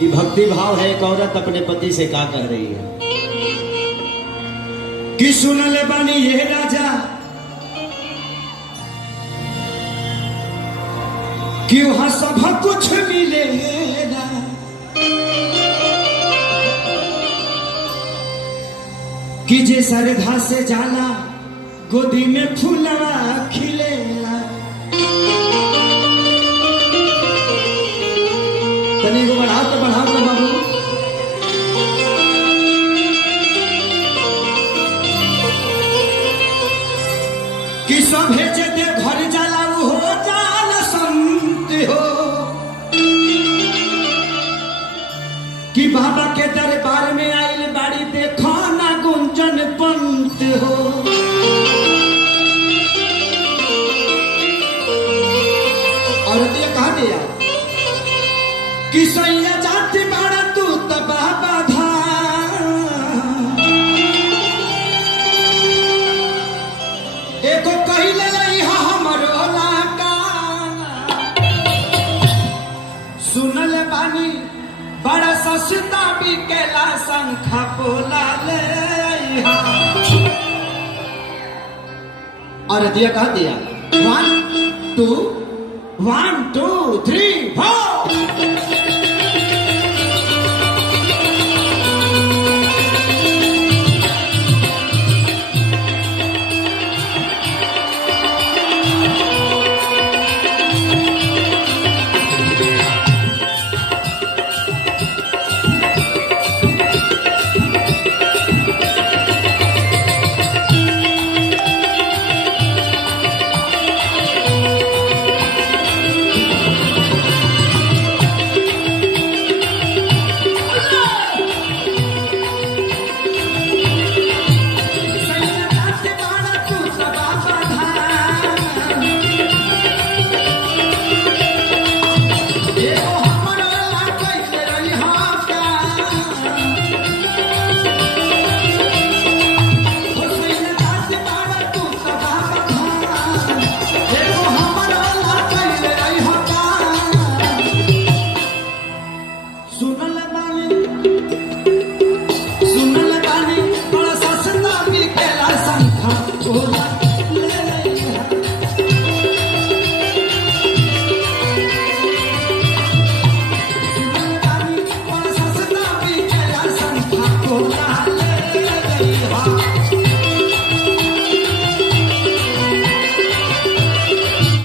ये भक्ति भाव है। एक औरत अपने पति से क्या कह रही है कि सुन ले बानी ये राजा कि वहां सब कुछ मिलेगा, कि जे सरधा से जाला गोदी में फूलवा खिलेला। तनी को बढ़ाओ तो बाबू। कि सब जे दे घर जाला वो हो जाला संत हो, कि बाबा के दरबार में आइल बाड़ी देखो ना गुंजन पंत हो। और ये कहा दिया कि सैया जाति बाड़ा तू तो बाबा धाम, एको कहिले लई हमरो लाका। सुनल बानी बड़ा सस्ता बिकेला शंखा पोला ले। और दिया कहा दिया 1 2 1 2 3 4